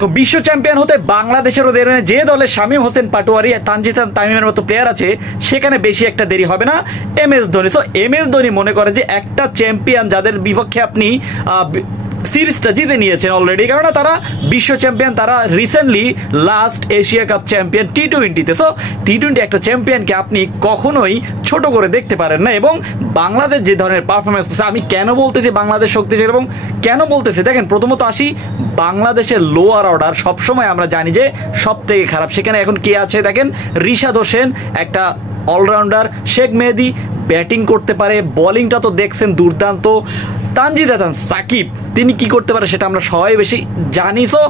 তো বিশ্ব চ্যাম্পিয়ন হতে বাংলাদেশের যে দলে শামীম হোসেন পাটোয়ারি, তানজিদ হাসান তামিমের মতো প্লেয়ার আছে, সেখানে বেশি একটা দেরি হবে না MS Dhoni. So MS Dhoni মনে করে যে একটা চ্যাম্পিয়ন যাদের বিপক্ষে আপনি সিরিজটা জিতে নিয়েছেন অলরেডি, কেননা তারা বিশ্ব চ্যাম্পিয়ন, তারা recently last Asia cup champion T20-তে। সো T20 একটা চ্যাম্পিয়নকে আপনি কখনোই ছোট করে দেখতে পারেন না। এবং বাংলাদেশ যে ধরনের পারফরমেন্স করছে, আমি কেন বলতেছি বাংলাদেশ শক্তিশালী এবং কেন বলতেছি, দেখেন প্রথমত আসি বাংলাদেশের লোয়ার অর্ডার সবসময় আমরা জানি যে সব থেকে খারাপ। সেখানে এখন কে আছে দেখেন, রিশাদ হোসেন একটা অলরাউন্ডার, শেখ মেহেদী ব্যাটিং করতে পারে, বোলিংটা তো দেখছেন দুর্দান্ত, তানজিদ হাসান সাকিব তিনি কি করতে পারে সেটা আমরা সবাই বেশি জানি। সো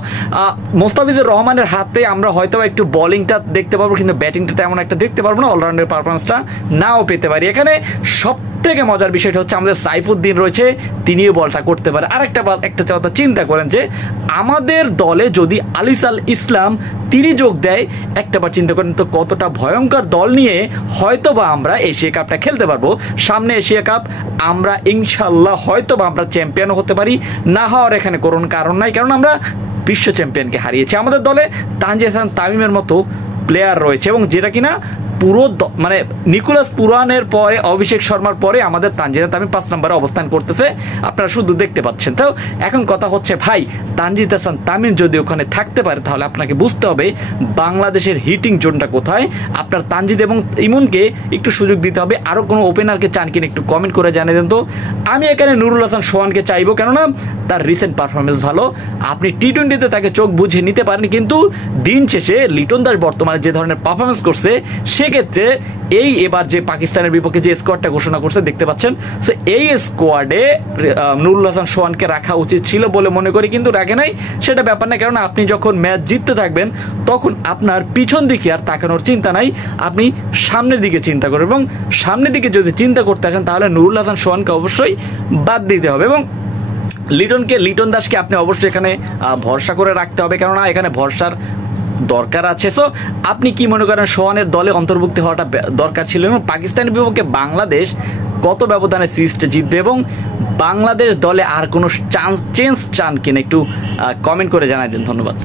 মোস্তাফিজুর রহমানের হাতে আমরা হয়তো একটু বোলিংটা দেখতে পারবো, কিন্তু ব্যাটিংটা তেমন একটা দেখতে পারবো না, অলরাউন্ডের পারফরমেন্সটা নাও পেতে পারি। এখানে সব থেকে মজার বিষয়টা হচ্ছে আমাদের সাইফুদ্দিন রয়েছে, তিনিও বলটা করতে পারে। আর একটা কথা চিন্তা করেন যে আমাদের দলে যদি আলিসাল ইসলাম তিনি যোগ দেয়, একটাবার চিন্তা করেন তো কতটা ভয়ঙ্কর দল নিয়ে হয়তোবা আমরা এশিয়া কাপটা খেলতে পারবো। সামনে এশিয়া কাপ, আমরা ইনশাল্লাহ হয়তোবা আমরা চ্যাম্পিয়ন হতে পারি, না হওয়ার এখানে কোনো কারণ নাই, কারণ আমরা বিশ্ব চ্যাম্পিয়নকে হারিয়েছি। আমাদের দলে তানজিদ হাসান তামিমের মতো প্লেয়ার রয়েছে, এবং যেটা কিনা পুরো মানে নিকোলাস পুরানের পরে, অভিষেক শর্মার পরে আমাদের তানজিদ হাসান তামিম 5 নম্বরে অবস্থান করতেছে, আপনারা শুধু দেখতে পাচ্ছেন। তো এখন কথা হচ্ছে ভাই, তানজিদ হাসান তামিম যদি ওখানে থাকতে পারে তাহলে আপনাকে বুঝতে হবে বাংলাদেশের হিটিং জোনটা কোথায়। আপনার তানজিদ এবং ইমনকে একটু সুযোগ দিতে হবে। আরো কোনো ওপেনারকে চান কিনা একটু কমেন্ট করে জানিয়ে দেন তো। আমি এখানে নুরুল হাসান সোহানকে চাইবো, কেননা তার রিসেন্ট পারফরমেন্স ভালো। আপনি T20-তে তাকে চোখ বুঝে নিতে পারেন, কিন্তু দিন শেষে লিটন দাস বর্তমানে যে ধরনের পারফরমেন্স করছে, সেক্ষেত্রে এবার যে পাকিস্তানের বিপক্ষে যে স্কোয়াডটা ঘোষণা করছে দেখতে পাচ্ছেন, সো এই স্কোয়াডে নুরুল হাসান সোহানকে রাখা উচিত ছিল বলে মনে করি, কিন্তু রাখে নাই, সেটা ব্যাপার না। কারণ আপনি যখন ম্যাচ জিততে থাকবেন তখন আপনার পিছন দিকে আর তাকানোর চিন্তা নাই, আপনি সামনের দিকে চিন্তা করবেন। এবং সামনের দিকে যদি চিন্তা করতে আসেন তাহলে নুরুল হাসান সোহানকে অবশ্যই বাদ দিতে হবে, এবং লিটন দাসকে আপনি অবশ্যই এখানে ভরসা করে রাখতে হবে, কেননা এখানে ভরসার দরকার আছে। সো আপনি কি মনে করেন সোহানের দলে অন্তর্ভুক্ত হওয়াটা দরকার ছিল? এবং পাকিস্তানের বিপক্ষে বাংলাদেশ কত ব্যবধানে সিরিজটা জিতবে, এবং বাংলাদেশ দলে আর কোনো চেঞ্জ চান কিনা একটু কমেন্ট করে জানাই দিন। ধন্যবাদ।